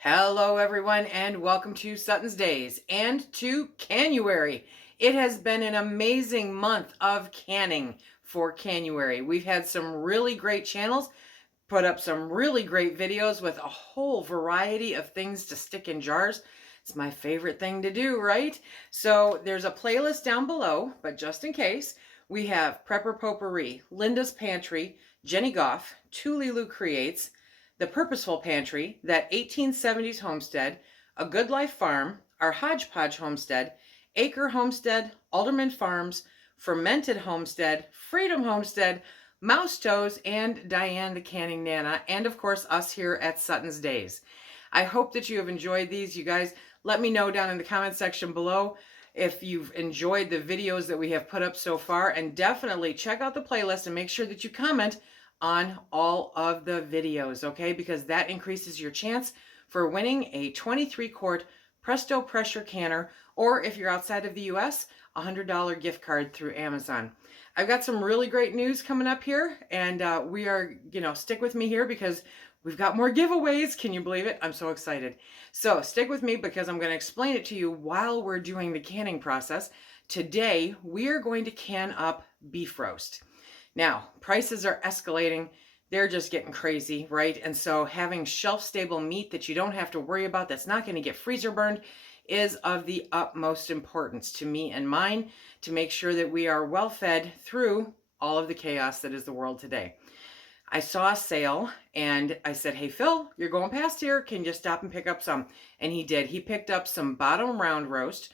Hello, everyone, and welcome to SuttonsDaze and to Canuary. It has been an amazing month of canning for Canuary. We've had some really great channels, put up some really great videos with a whole variety of things to stick in jars. It's my favorite thing to do, right? So there's a playlist down below, but just in case, we have Prepper Potpourri, Linda's Pantry, Jenny Goff, Tululu Creates, The Purposeful Pantry, That 1870s Homestead, A Good Life Farm, Our Hodgepodge Homestead, Acre Homestead, Alderman Farms, Fermented Homestead, Freedom Homestead, Mouse Toes, and Diane the Canning Nana, and of course us here at SuttonsDaze. I hope that you have enjoyed these. You guys, let me know down in the comment section below if you've enjoyed the videos that we have put up so far, and definitely check out the playlist and make sure that you comment on all of the videos, okay? Because that increases your chance for winning a 23-quart Presto Pressure Canner, or if you're outside of the US, a $100 gift card through Amazon. I've got some really great news coming up here, and we are, stick with me here because we've got more giveaways. Can you believe it? I'm so excited. So stick with me because I'm going to explain it to you while we're doing the canning process. Today, we are going to can up beef roast. Now, prices are escalating. They're just getting crazy, right? And so having shelf-stable meat that you don't have to worry about, that's not going to get freezer burned, is of the utmost importance to me and mine to make sure that we are well fed through all of the chaos that is the world today. I saw a sale and I said, hey, Phil, you're going past here. Can you stop and pick up some? And he did. He picked up some bottom round roast.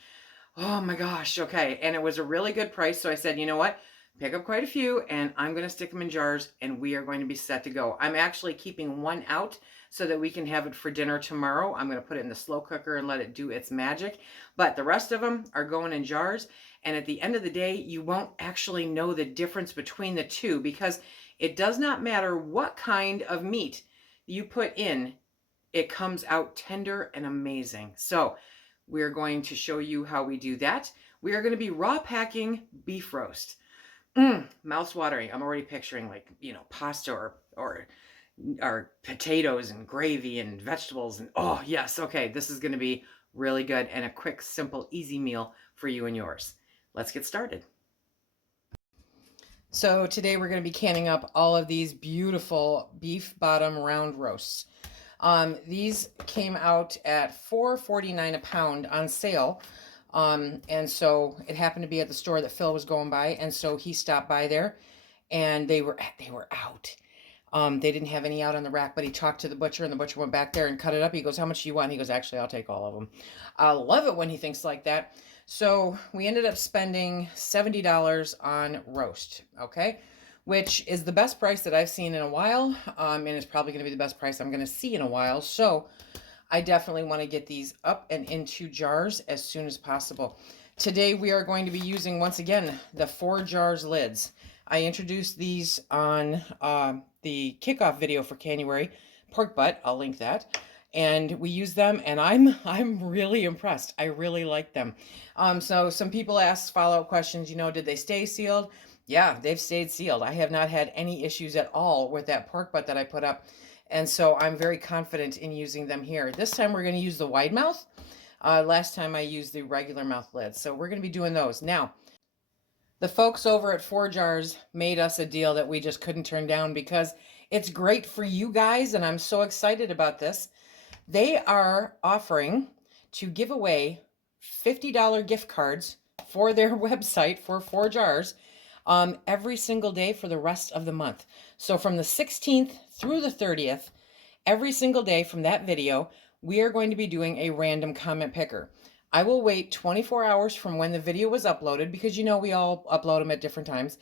Oh my gosh. Okay. And it was a really good price. So I said, you know what? Pick up quite a few and I'm going to stick them in jars and we are going to be set to go. I'm actually keeping one out so that we can have it for dinner tomorrow. I'm going to put it in the slow cooker and let it do its magic. But the rest of them are going in jars. And at the end of the day, you won't actually know the difference between the two because it does not matter what kind of meat you put in. It comes out tender and amazing. So we're going to show you how we do that. We are going to be raw packing beef roast. Mouth watering. I'm already picturing pasta or potatoes and gravy and vegetables and oh yes, okay, this is going to be really good and a quick, simple, easy meal for you and yours. Let's get started. So today we're going to be canning up all of these beautiful beef bottom round roasts. These came out at $4.49 a pound on sale. And so it happened to be at the store that Phil was going by, and so he stopped by there, and they were out. They didn't have any out on the rack, but he talked to the butcher, and the butcher went back there and cut it up. He goes, "How much do you want?" He goes, "Actually, I'll take all of them." I love it when he thinks like that. So we ended up spending $70 on roast, okay, which is the best price that I've seen in a while, and it's probably going to be the best price I'm going to see in a while. So I definitely want to get these up and into jars as soon as possible. Today we are going to be using, once again, the Forjars lids. I introduced these on the kickoff video for Canuary, pork butt, I'll link that. And we use them, and I'm really impressed. I really like them. So some people asked follow-up questions, did they stay sealed? Yeah, they've stayed sealed. I have not had any issues at all with that pork butt that I put up. And so I'm very confident in using them here. This time we're going to use the wide mouth. Last time I used the regular mouth lids. So we're going to be doing those. Now, the folks over at Forjars made us a deal that we just couldn't turn down because it's great for you guys, and I'm so excited about this. They are offering to give away $50 gift cards for their website for Forjars every single day for the rest of the month. So from the 16th through the 30th, every single day from that video, we are going to be doing a random comment picker. I will wait 24 hours from when the video was uploaded because we all upload them at different times.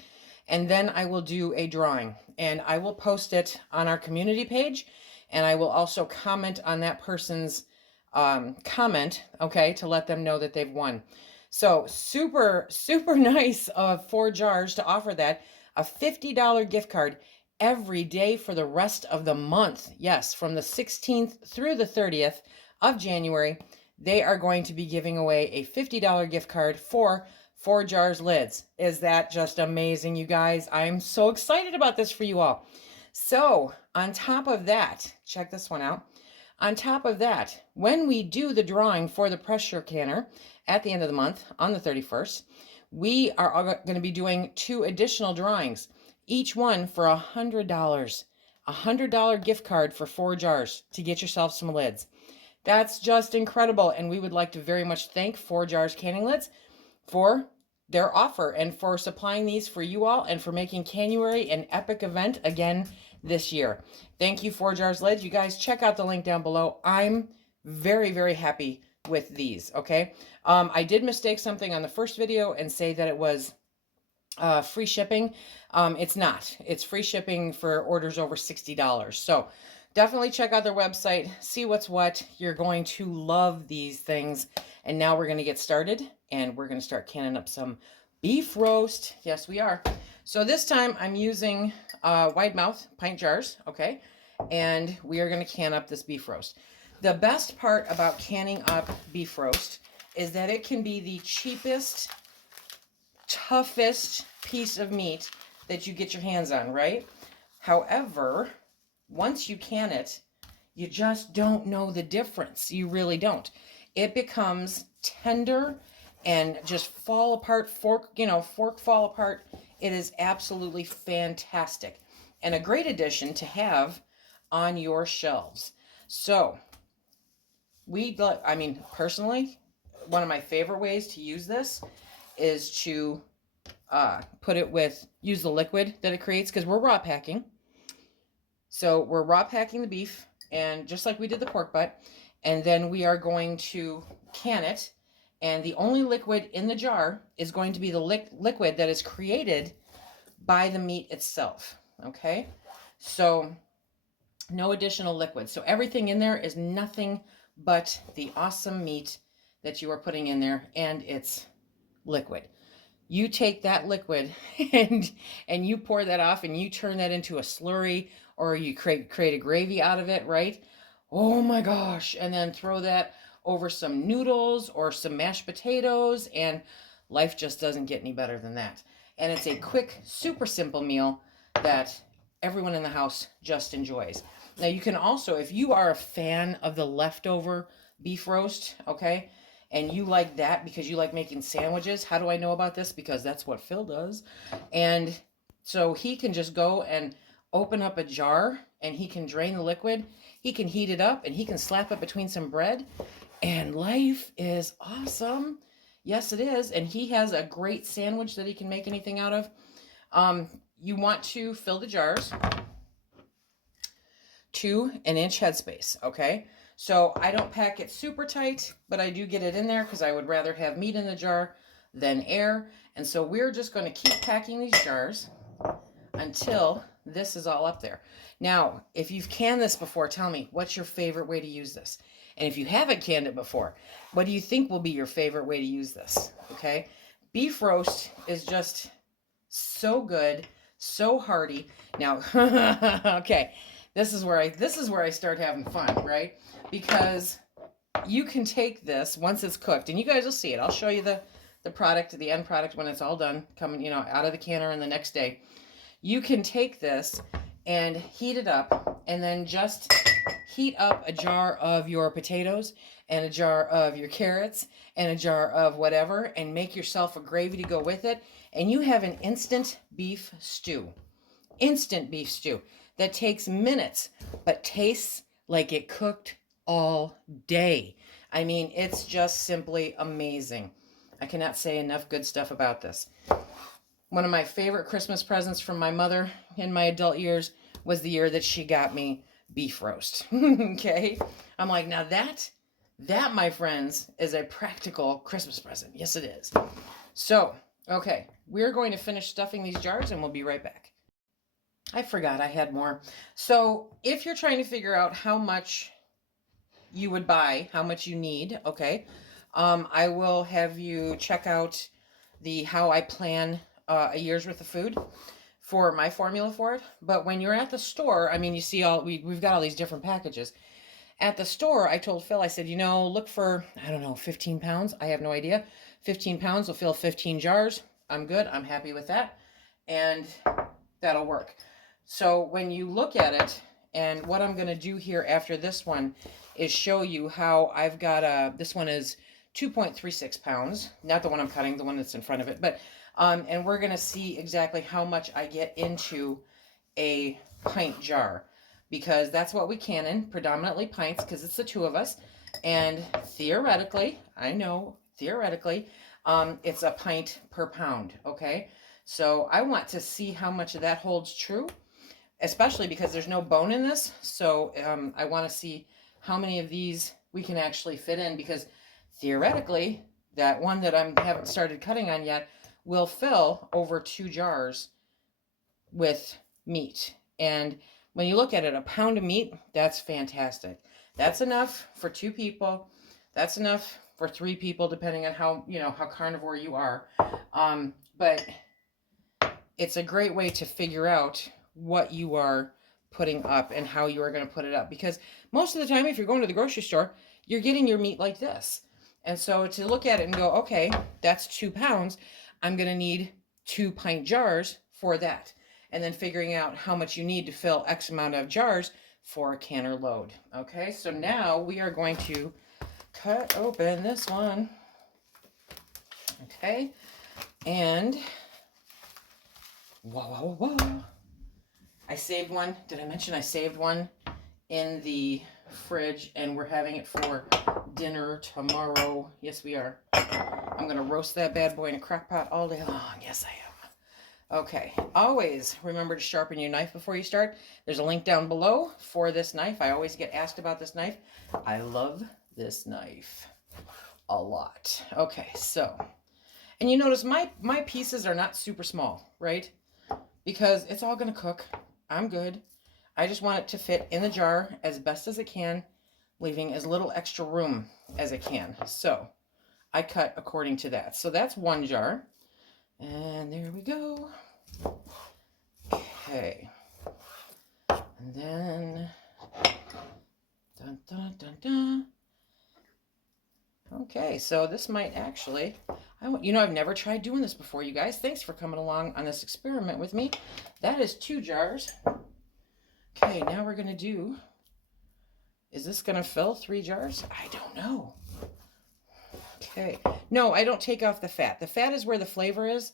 And then I will do a drawing and I will post it on our community page. And I will also comment on that person's comment, okay, to let them know that they've won. So super, super nice of Forjars to offer that, a $50 gift card every day for the rest of the month. Yes, from the 16th through the 30th of January, they are going to be giving away a $50 gift card for Forjars lids. Is that just amazing, you guys? I'm so excited about this for you all. So on top of that, check this one out. On top of that, when we do the drawing for the pressure canner at the end of the month on the 31st, we are going to be doing 2 additional drawings, each one for $100. $100 gift card for Forjars to get yourself some lids. That's just incredible. And we would like to very much thank Forjars Canning Lids for their offer and for supplying these for you all and for making Canuary an epic event again this year. Thank you, Forjars Lids. You guys check out the link down below. I'm very, very happy with these, okay? I did mistake something on the first video and say that it was free shipping. It's not. It's free shipping for orders over $60. So definitely check out their website, see what's what. You're going to love these things. And now we're going to get started, and we're going to start canning up some beef roast. Yes, we are. So this time I'm using wide mouth pint jars, okay? And we are going to can up this beef roast. The best part about canning up beef roast is that it can be the cheapest, toughest piece of meat that you get your hands on, right? However, once you can it, you just don't know the difference. You really don't. It becomes tender and just fall apart, fork fall apart. It is absolutely fantastic and a great addition to have on your shelves. So personally, one of my favorite ways to use this is to use the liquid that it creates, because we're raw packing. So we're raw packing the beef, and just like we did the pork butt, and then we are going to can it, and the only liquid in the jar is going to be the liquid that is created by the meat itself, okay? So no additional liquid. So everything in there is nothing but the awesome meat that you are putting in there, and it's liquid. You take that liquid and you pour that off, and you turn that into a slurry, or you create a gravy out of it, right? Oh my gosh. And then throw that over some noodles or some mashed potatoes, and life just doesn't get any better than that. And it's a quick, super simple meal that everyone in the house just enjoys. Now you can also, if you are a fan of the leftover beef roast, okay, and you like that because you like making sandwiches. How do I know about this? Because that's what Phil does. And so he can just go and open up a jar, and he can drain the liquid. He can heat it up, and he can slap it between some bread. And life is awesome. Yes, it is. And he has a great sandwich that he can make anything out of. You want to fill the jars to an inch headspace, okay? So I don't pack it super tight, but I do get it in there because I would rather have meat in the jar than air. And so we're just going to keep packing these jars until this is all up there. Now, if you've canned this before, tell me, what's your favorite way to use this? And if you haven't canned it before, what do you think will be your favorite way to use this? Okay? Beef roast is just so good, so hearty. Now, okay, this is where I start having fun, right? Because you can take this once it's cooked, and you guys will see it. I'll show you the product, the end product, when it's all done, coming, out of the canner, and the next day. You can take this and heat it up, and then just heat up a jar of your potatoes and a jar of your carrots and a jar of whatever, and make yourself a gravy to go with it. And you have an instant beef stew. Instant beef stew that takes minutes, but tastes like it cooked all day. I mean, it's just simply amazing. I cannot say enough good stuff about this. One of my favorite Christmas presents from my mother in my adult years was the year that she got me beef roast. Okay? I'm like, now that, my friends, is a practical Christmas present. Yes, it is. So, okay, we're going to finish stuffing these jars, and we'll be right back. I forgot I had more. So, if you're trying to figure out how much you would buy, how much you need, okay, I will have you check out the how I plan a year's worth of food for my formula for it. But when you're at the store, I mean, you see we've got all these different packages. At the store, I told Phil, I said, look for, 15 pounds. I have no idea. 15 pounds will fill 15 jars. I'm good. I'm happy with that. And that'll work. So when you look at it And what I'm going to do here after this one is show you how I've got this one is 2.36 pounds, not the one I'm cutting, the one that's in front of it, but, and we're going to see exactly how much I get into a pint jar, because that's what we can in, predominantly pints, because it's the two of us. And theoretically, I know, theoretically, it's a pint per pound, okay? So I want to see how much of that holds true, especially because there's no bone in this. So I want to see how many of these we can actually fit in, because theoretically, that one that I haven't started cutting on yet will fill over 2 jars with meat. And when you look at it, a pound of meat, that's fantastic. That's enough for 2 people. That's enough for 3 people, depending on how, you know, how carnivore you are. But it's a great way to figure out what you are putting up and how you are going to put it up. Because most of the time, if you're going to the grocery store, you're getting your meat like this. And so to look at it and go, okay, that's 2 pounds. I'm going to need 2 pint jars for that. And then figuring out how much you need to fill X amount of jars for a canner load. Okay, so now we are going to cut open this one. Okay, and whoa. I saved one. Did I mention I saved one in the fridge, and we're having it for dinner tomorrow? Yes, we are. I'm going to roast that bad boy in a crock pot all day long. Yes, I am. Okay, always remember to sharpen your knife before you start. There's a link down below for this knife. I always get asked about this knife. I love this knife a lot. Okay, so, and you notice my pieces are not super small, right? Because it's all going to cook. I'm good. I just want it to fit in the jar as best as it can, leaving as little extra room as it can. So I cut according to that. So that's 1 jar. And there we go. Okay. And then, dun, dun, dun, dun. Okay, so this might actually, you know, I've never tried doing this before, you guys. Thanks for coming along on this experiment with me. That is 2 jars. Okay, now we're going to do, is this going to fill 3 jars? I don't know. Okay. No, I don't take off the fat. The fat is where the flavor is,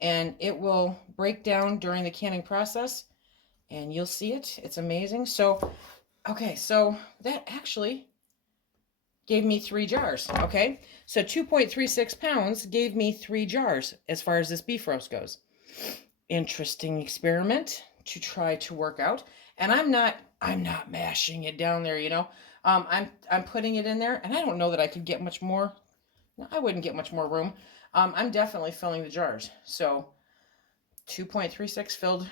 and it will break down during the canning process, and you'll see it. It's amazing. So, okay, so that actually gave me 3 jars, okay? So 2.36 pounds gave me 3 jars as far as this beef roast goes. Interesting experiment to try to work out. And I'm not mashing it down there, you know. I'm putting it in there, and I don't know that I could get much more. I wouldn't get much more room. I'm definitely filling the jars. So 2.36 filled.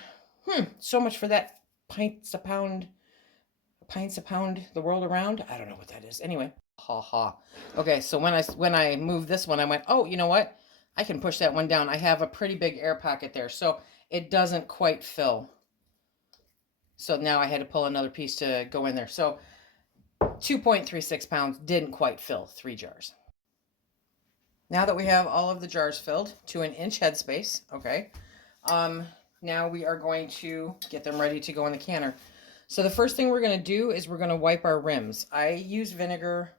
So much for that pints a pound, the world around. I don't know what that is. Anyway, Okay, so when I moved this one, I went, oh, you know what? I can push that one down. I have a pretty big air pocket there, so it doesn't quite fill. So now I had to pull another piece to go in there. So 2.36 pounds didn't quite fill 3 jars. Now that we have all of the jars filled to an inch headspace, okay, now we are going to get them ready to go in the canner. So the first thing we're going to do is we're going to wipe our rims. I use vinegar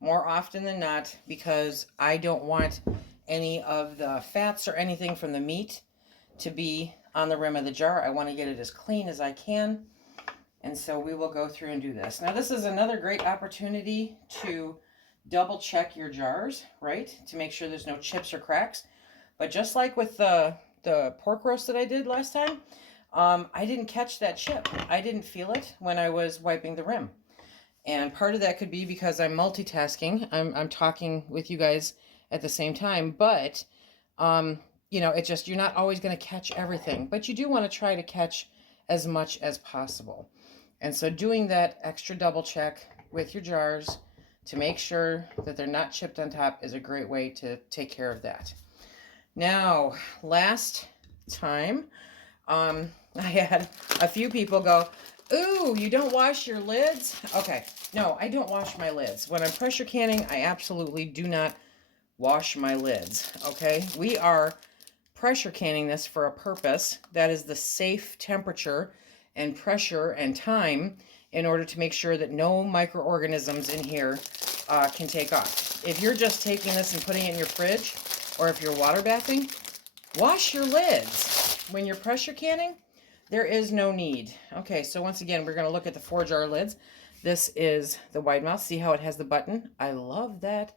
more often than not because I don't want any of the fats or anything from the meat to be on the rim of the jar. I want to get it as clean as I can. And so we will go through and do this. Now this is another great opportunity to double check your jars, right? To make sure there's no chips or cracks. But just like with the pork roast that I did last time, I didn't catch that chip. I didn't feel it when I was wiping the rim. And part of that could be because I'm multitasking. I'm talking with you guys at the same time, but you know, it's just, you're not always going to catch everything, but you do want to try to catch as much as possible. And so doing that extra double check with your jars to make sure that they're not chipped on top is a great way to take care of that. Now, last time, I had a few people go, ooh, you don't wash your lids? Okay, no, I don't wash my lids. When I'm pressure canning, I absolutely do not wash my lids, okay? We are pressure canning this for a purpose. That is the safe temperature and pressure and time in order to make sure that no microorganisms in here can take off. If you're just taking this and putting it in your fridge, or if you're water bathing, wash your lids. When you're pressure canning, there is no need. Okay, so once again, we're going to look at the Forjar lids. This is the wide mouth. See how it has the button? I love that.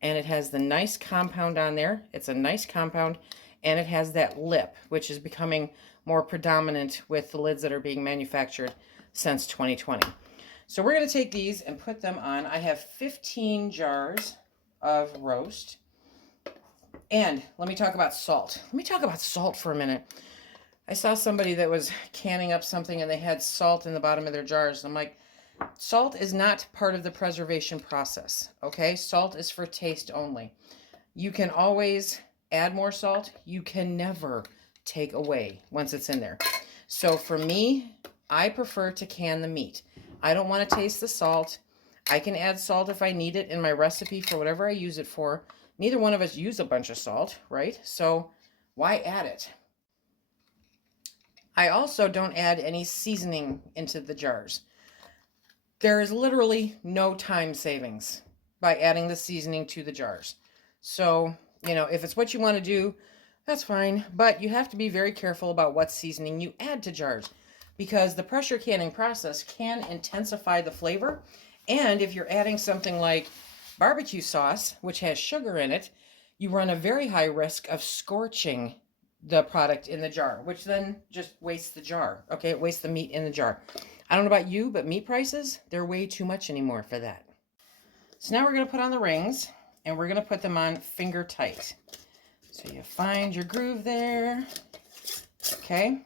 And it has the nice compound on there. It's a nice compound. And it has that lip, which is becoming more predominant with the lids that are being manufactured since 2020. So we're going to take these and put them on. I have 15 jars of roast. And let me talk about salt. Let me talk about salt for a minute. I saw somebody that was canning up something and they had salt in the bottom of their jars. I'm like, salt is not part of the preservation process, okay? Salt is for taste only. You can always add more salt. You can never take away once it's in there. So for me, I prefer to can the meat. I don't want to taste the salt. I can add salt if I need it in my recipe for whatever I use it for. Neither one of us use a bunch of salt, right? So why add it? I also don't add any seasoning into the jars. There is literally no time savings by adding the seasoning to the jars. So, you know, if it's what you want to do, that's fine. But you have to be very careful about what seasoning you add to jars, because the pressure canning process can intensify the flavor. And if you're adding something like barbecue sauce, which has sugar in it, you run a very high risk of scorching the product in the jar, which then just wastes the jar. Okay, it wastes the meat in the jar. I don't know about you, but meat prices, they're way too much anymore for that. So now we're going to put on the rings, and we're going to put them on finger tight. So you find your groove there. Okay,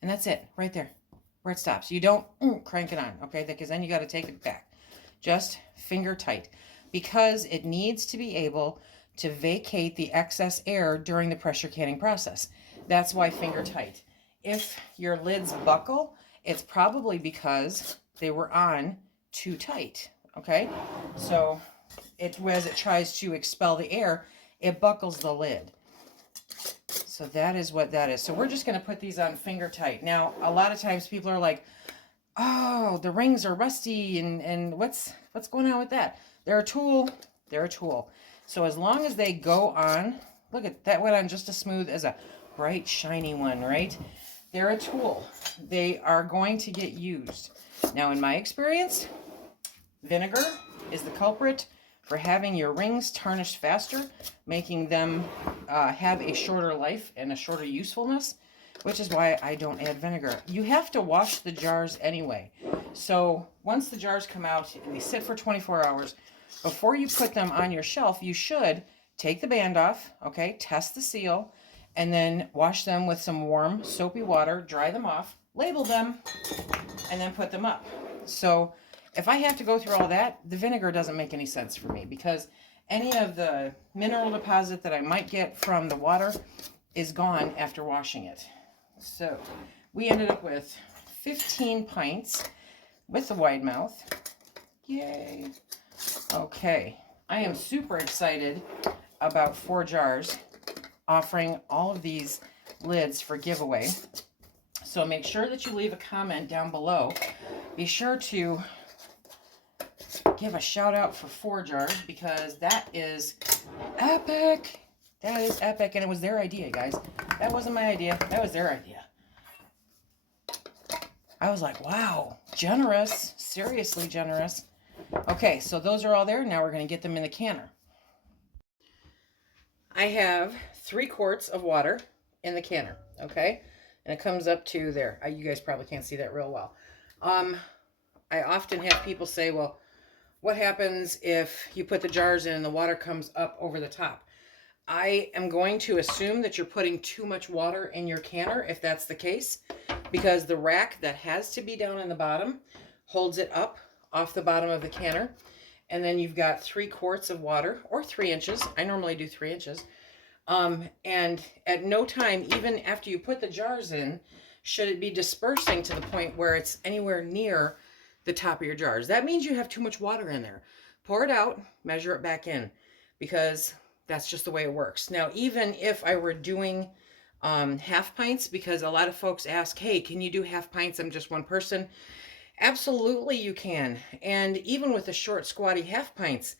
and that's it right there where it stops. You don't crank it on, okay, because then you got to take it back. Just finger tight, because it needs to be able to vacate the excess air during the pressure canning process. That's why finger tight. If your lids buckle, it's probably because they were on too tight, okay? So as it tries to expel the air, it buckles the lid. So that is what that is. So we're just gonna put these on finger tight. Now, a lot of times people are like, oh, the rings are rusty and what's going on with that? They're a tool, they're a tool. So as long as they go on, look at that, went on just as smooth as a bright, shiny one, right? They're a tool. They are going to get used. Now, in my experience, vinegar is the culprit for having your rings tarnish faster, making them have a shorter life and a shorter usefulness, which is why I don't add vinegar. You have to wash the jars anyway. So once the jars come out and they sit for 24 hours, before you put them on your shelf, you should take the band off, okay, test the seal, and then wash them with some warm, soapy water, dry them off, label them, and then put them up. So if I have to go through all that, the vinegar doesn't make any sense for me, because any of the mineral deposit that I might get from the water is gone after washing it. So we ended up with 15 pints with the wide mouth. Yay. Okay, I am super excited about Forjars offering all of these lids for giveaway. So make sure that you leave a comment down below. Be sure to give a shout out for Forjars, because that is epic. That is epic, and it was their idea, guys. That wasn't my idea. That was their idea. I was like, wow, generous. Seriously generous. Okay, so those are all there. Now we're going to get them in the canner. I have 3 quarts of water in the canner, okay? And it comes up to there. You guys probably can't see that real well. I often have people say, well, what happens if you put the jars in and the water comes up over the top? I am going to assume that you're putting too much water in your canner if that's the case, because the rack that has to be down in the bottom holds it up off the bottom of the canner. And then you've got 3 quarts of water, or 3 inches. I normally do 3 inches. And at no time, even after you put the jars in, should it be dispersing to the point where it's anywhere near the top of your jars. That means you have too much water in there. Pour it out, measure it back in, because that's just the way it works. Now, even if I were doing half pints, because a lot of folks ask, hey, can you do half pints? I'm just one person. Absolutely, you can. And even with the short, squatty half pints,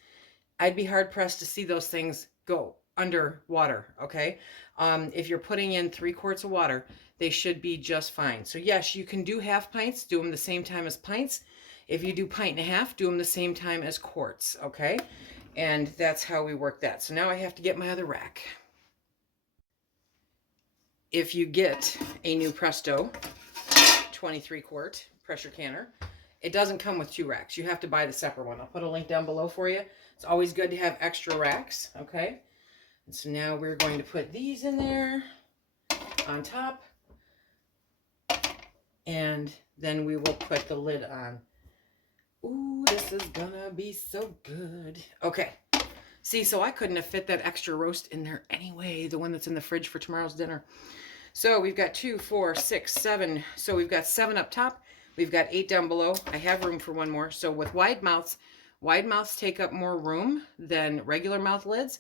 I'd be hard pressed to see those things go underwater. Okay. If you're putting in 3 quarts of water, they should be just fine. So, yes, you can do half pints, do them the same time as pints. If you do pint and a half, do them the same time as quarts. Okay. And that's how we work that. So now I have to get my other rack. If you get a new Presto 23-quart pressure canner, it doesn't come with 2 racks. You have to buy the separate one. I'll put a link down below for you. It's always good to have extra racks, okay? And so now we're going to put these in there on top, and then we will put the lid on. Ooh, this is gonna be so good. Okay. See, so I couldn't have fit that extra roast in there anyway, the one that's in the fridge for tomorrow's dinner. So we've got 2, 4, 6, 7. So we've got 7 up top. We've got 8 down below. I have room for one more. So with wide mouths take up more room than regular mouth lids.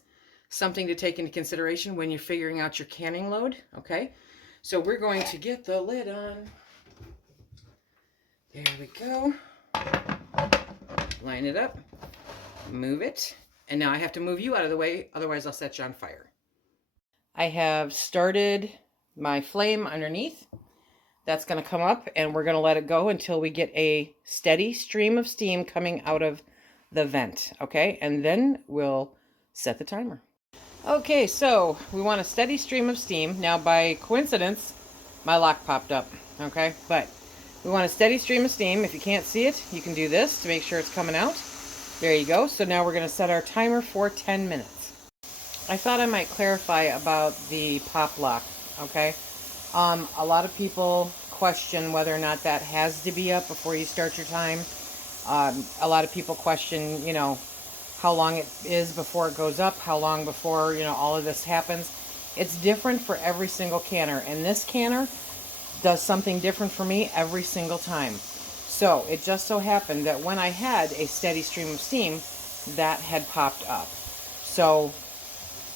Something to take into consideration when you're figuring out your canning load. Okay. So we're going to get the lid on. There we go. Line it up. Move it. And now I have to move you out of the way, otherwise I'll set you on fire. I have started my flame underneath. That's going to come up, and we're going to let it go until we get a steady stream of steam coming out of the vent, okay? And then we'll set the timer. Okay, so we want a steady stream of steam. Now, by coincidence, my lock popped up, okay? But we want a steady stream of steam. If you can't see it, you can do this to make sure it's coming out. There you go. So now we're going to set our timer for 10 minutes. I thought I might clarify about the pop lock, okay? A lot of people question whether or not that has to be up before you start your time. A lot of people question, you know, how long it is before it goes up, how long before, you know, all of this happens. It's different for every single canner, and this canner does something different for me every single time. So it just so happened that when I had a steady stream of steam, that had popped up. So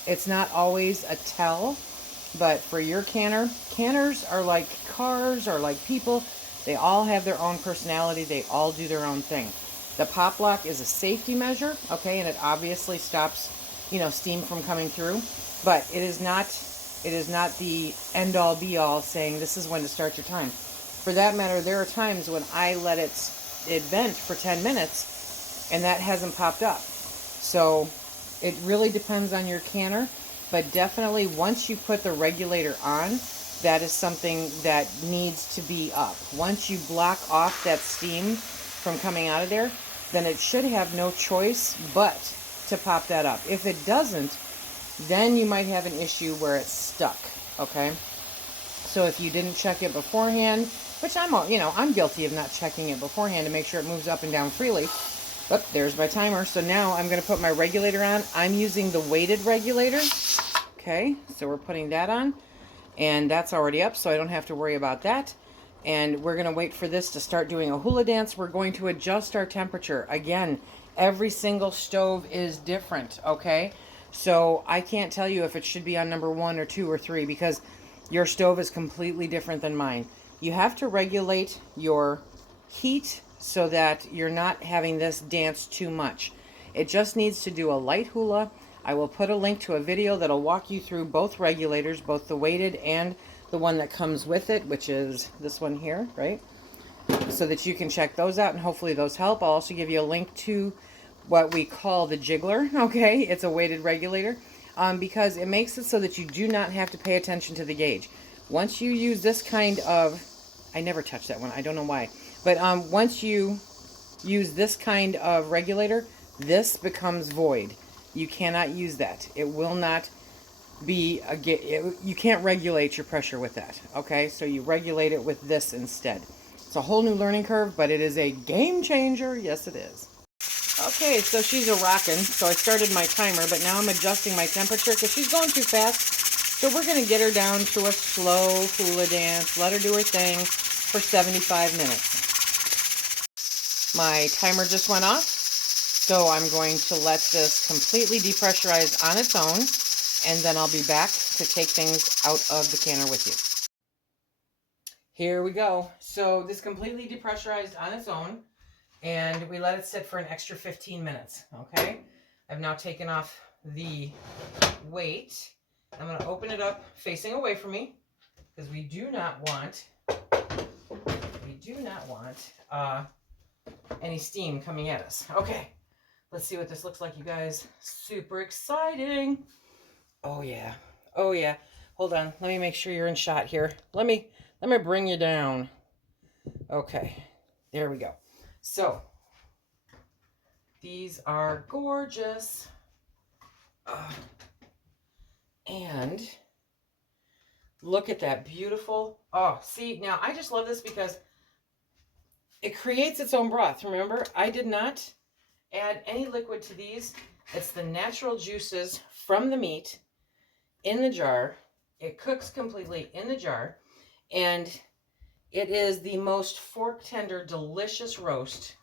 it's not always a tell, but for your canner, canners are like cars or like people. They all have their own personality. They all do their own thing. The pop lock is a safety measure, okay, and it obviously stops, you know, steam from coming through, but it is not the end all be all saying this is when to start your time. For that matter, there are times when I let it vent for 10 minutes and that hasn't popped up. So it really depends on your canner, but definitely once you put the regulator on, that is something that needs to be up. Once you block off that steam from coming out of there, then it should have no choice but to pop that up. If it doesn't, then you might have an issue where it's stuck, okay? So if you didn't check it beforehand, which I'm guilty of not checking it beforehand to make sure it moves up and down freely. But there's my timer. So now I'm going to put my regulator on. I'm using the weighted regulator. Okay, so we're putting that on. And that's already up, so I don't have to worry about that. And we're going to wait for this to start doing a hula dance. We're going to adjust our temperature. Again, every single stove is different, okay? So I can't tell you if it should be on number 1 or 2 or 3 because your stove is completely different than mine. You have to regulate your heat so that you're not having this dance too much. It just needs to do a light hula. I will put a link to a video that'll walk you through both regulators, both the weighted and the one that comes with it, which is this one here, right? So that you can check those out and hopefully those help. I'll also give you a link to what we call the jiggler, okay? It's a weighted regulator because it makes it so that you do not have to pay attention to the gauge. Once you use this kind of, I never touch that one, I don't know why, but once you use this kind of regulator, this becomes void. You cannot use that. It will not be you can't regulate your pressure with that, okay? So you regulate it with this instead. It's a whole new learning curve, but it is a game changer. Yes, it is. Okay, so she's a rockin'. So I started my timer, but now I'm adjusting my temperature because she's going too fast. So we're going to get her down to a slow hula dance. Let her do her thing for 75 minutes. My timer just went off. So I'm going to let this completely depressurize on its own. And then I'll be back to take things out of the canner with you. Here we go. So this completely depressurized on its own, and we let it sit for an extra 15 minutes, okay? I've now taken off the weight. I'm going to open it up facing away from me, because we do not want any steam coming at us. Okay, let's see what this looks like, you guys. Super exciting. Oh yeah, oh yeah. Hold on, let me make sure you're in shot here. Let me bring you down. Okay, there we go. So these are gorgeous. And look at that beautiful. Oh, see, now I just love this because it creates its own broth. Remember, I did not add any liquid to these. It's the natural juices from the meat in the jar. It cooks completely in the jar, and it is the most fork tender, delicious roast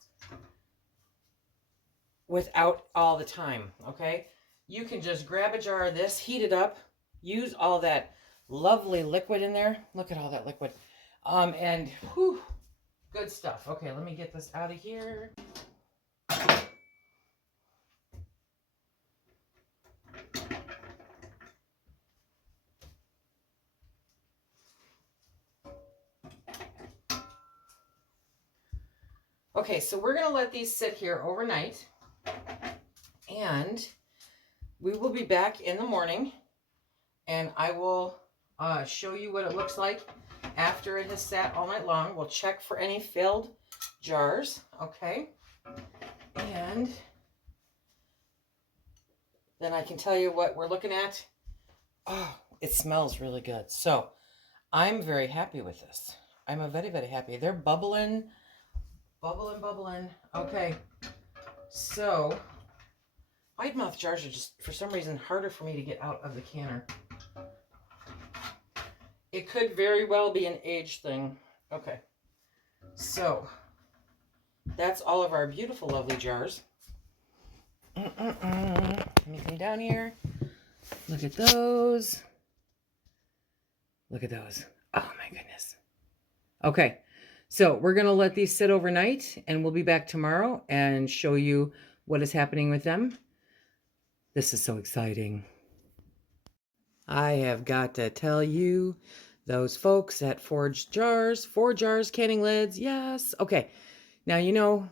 without all the time, okay? You can just grab a jar of this, heat it up, use all that lovely liquid in there. Look at all that liquid. And whew, good stuff. Okay, let me get this out of here. Okay, so we're going to let these sit here overnight, and we will be back in the morning, and I will show you what it looks like after it has sat all night long. We'll check for any filled jars, okay? And then I can tell you what we're looking at. Oh, it smells really good. So I'm very happy with this. I'm very, very happy. They're bubbling. Okay, so wide mouth jars are just, for some reason, harder for me to get out of the canner. It could very well be an age thing. Okay, so that's all of our beautiful, lovely jars. Let me come down here. Look at those. Look at those. Oh my goodness. Okay. So we're going to let these sit overnight, and we'll be back tomorrow and show you what is happening with them. This is so exciting. I have got to tell you, those folks at Forjars canning lids, yes. Okay, now you know,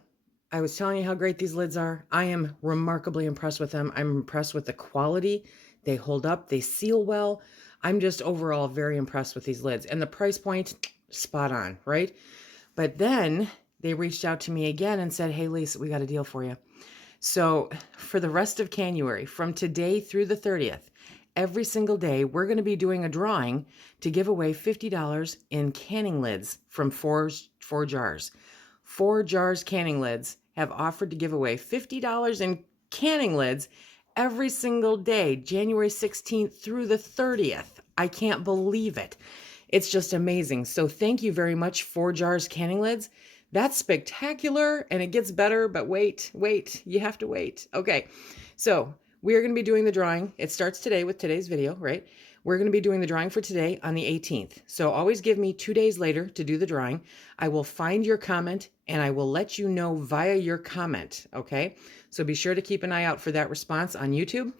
I was telling you how great these lids are. I am remarkably impressed with them. I'm impressed with the quality. They hold up, they seal well. I'm just overall very impressed with these lids. And the price point, spot on, right? But then they reached out to me again and said, hey, Lisa, we got a deal for you. So for the rest of Canuary, from today through the 30th, every single day, we're going to be doing a drawing to give away $50 in canning lids from Forjars. Forjars canning lids have offered to give away $50 in canning lids every single day, January 16th through the 30th. I can't believe it. It's just amazing. So thank you very much, Forjars canning lids. That's spectacular, and it gets better, but wait, you have to wait. Okay, so we are going to be doing the drawing. It starts today with today's video, right? We're going to be doing the drawing for today on the 18th. So always give me 2 days later to do the drawing. I will find your comment, and I will let you know via your comment, okay? So be sure to keep an eye out for that response on YouTube.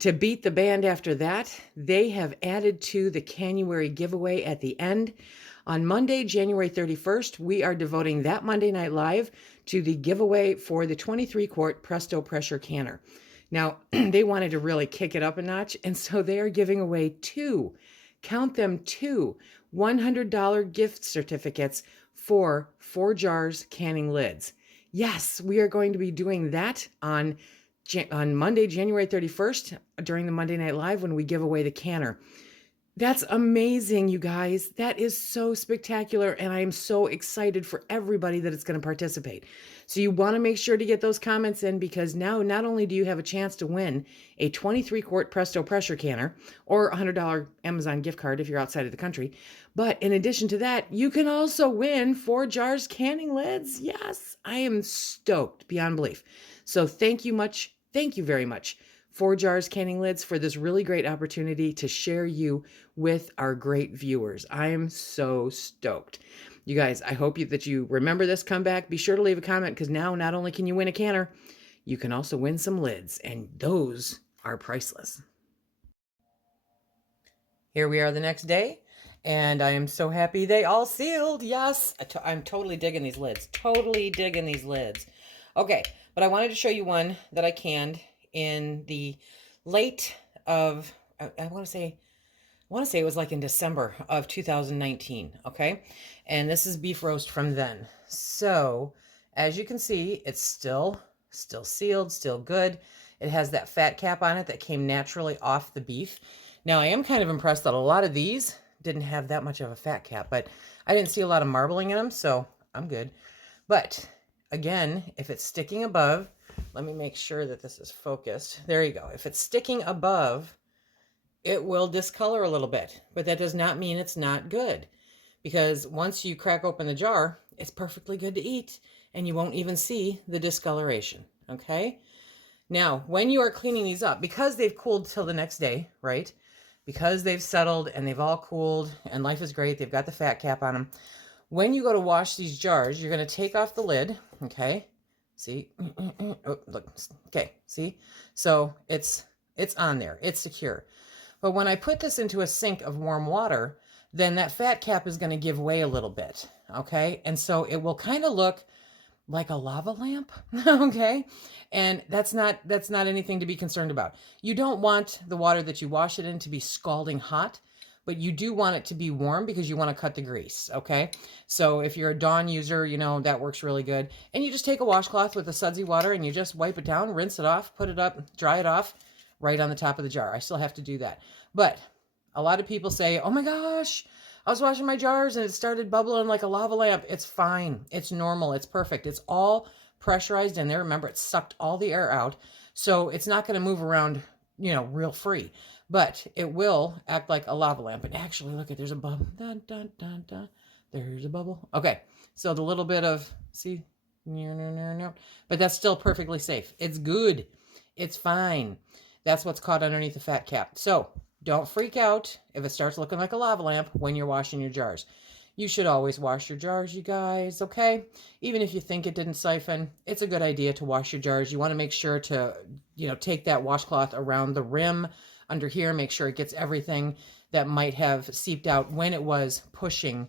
To beat the band after that, they have added to the Canuary giveaway at the end. On Monday, January 31st, we are devoting that Monday Night Live to the giveaway for the 23-quart Presto Pressure Canner. Now, they wanted to really kick it up a notch, and so they are giving away two, count them, two $100 gift certificates for Forjars canning lids. Yes, we are going to be doing that on Monday, January 31st, during the Monday Night Live when we give away the canner. That's amazing, you guys. That is so spectacular, and I am so excited for everybody that is going to participate. So you want to make sure to get those comments in, because now not only do you have a chance to win a 23-quart Presto Pressure Canner or a $100 Amazon gift card if you're outside of the country, but in addition to that, you can also win Forjars canning lids. Yes, I am stoked beyond belief. So thank you very much, Forjars canning lids for this really great opportunity to share you with our great viewers. I am so stoked. You guys, I hope that you remember this comeback. Be sure to leave a comment because now not only can you win a canner, you can also win some lids, and those are priceless. Here we are the next day, and I am so happy they all sealed. Yes, I'm totally digging these lids. Totally digging these lids. Okay, but I wanted to show you one that I canned in the late of, I want to say it was like in December of 2019, okay? And this is beef roast from then. So, as you can see, it's still sealed, still good. It has that fat cap on it that came naturally off the beef. Now, I am kind of impressed that a lot of these didn't have that much of a fat cap, but I didn't see a lot of marbling in them, so I'm good. But, again, if it's sticking above, let me make sure that this is focused. There you go. If it's sticking above, it will discolor a little bit, but that does not mean it's not good, because once you crack open the jar, it's perfectly good to eat, and you won't even see the discoloration, okay? Now, when you are cleaning these up, because they've cooled till the next day, right? Because they've settled and they've all cooled and life is great, they've got the fat cap on them. When you go to wash these jars, you're going to take off the lid, okay? See? Oh, look. Okay, see? So it's on there. It's secure. But when I put this into a sink of warm water, then that fat cap is going to give way a little bit, okay? And so it will kind of look like a lava lamp, okay? And that's not anything to be concerned about. You don't want the water that you wash it in to be scalding hot, but you do want it to be warm because you want to cut the grease, okay? So if you're a Dawn user, you know, that works really good. And you just take a washcloth with the sudsy water and you just wipe it down, rinse it off, put it up, dry it off, right on the top of the jar. I still have to do that. But a lot of people say, oh my gosh, I was washing my jars and it started bubbling like a lava lamp. It's fine. It's normal. It's perfect. It's all pressurized in there. Remember, it sucked all the air out. So it's not going to move around, you know, real free. But it will act like a lava lamp. And actually, look, there's a bubble. Dun, dun, dun, dun. There's a bubble. Okay. So the little bit of, see, but that's still perfectly safe. It's good. It's fine. That's what's caught underneath the fat cap. So don't freak out if it starts looking like a lava lamp when you're washing your jars. You should always wash your jars, you guys, okay? Even if you think it didn't siphon, it's a good idea to wash your jars. You want to make sure to, you know, take that washcloth around the rim under here, make sure it gets everything that might have seeped out when it was pushing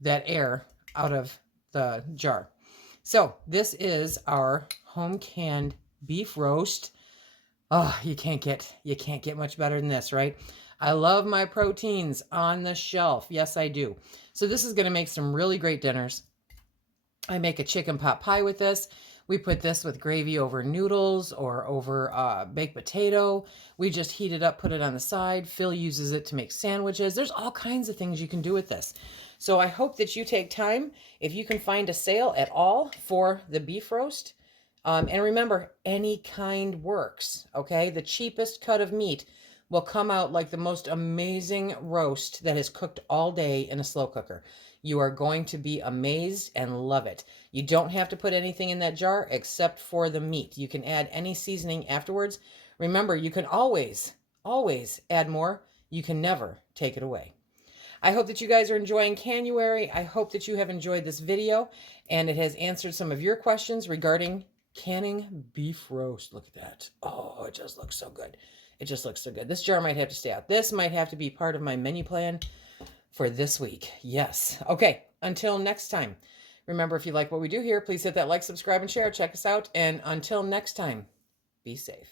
that air out of the jar. So this is our home canned beef roast. Oh, you can't get much better than this, right? I love my proteins on the shelf. Yes, I do. So this is going to make some really great dinners. I make a chicken pot pie with this. We put this with gravy over noodles or over baked potato. We just heat it up, put it on the side. Phil uses it to make sandwiches. There's all kinds of things you can do with this. So I hope that you take time, if you can find a sale at all for the beef roast. And remember, any kind works, okay? The cheapest cut of meat will come out like the most amazing roast that is cooked all day in a slow cooker. You are going to be amazed and love it. You don't have to put anything in that jar except for the meat. You can add any seasoning afterwards. Remember, you can always add more. You can never take it away. I hope that you guys are enjoying Canuary. I hope that you have enjoyed this video and it has answered some of your questions regarding canning beef roast. Look at that. Oh, it just looks so good. It just looks so good. This jar might have to stay out. This might have to be part of my menu plan for this week. Yes. Okay. Until next time. Remember, if you like what we do here, please hit that like, subscribe, and share. Check us out. And until next time, be safe.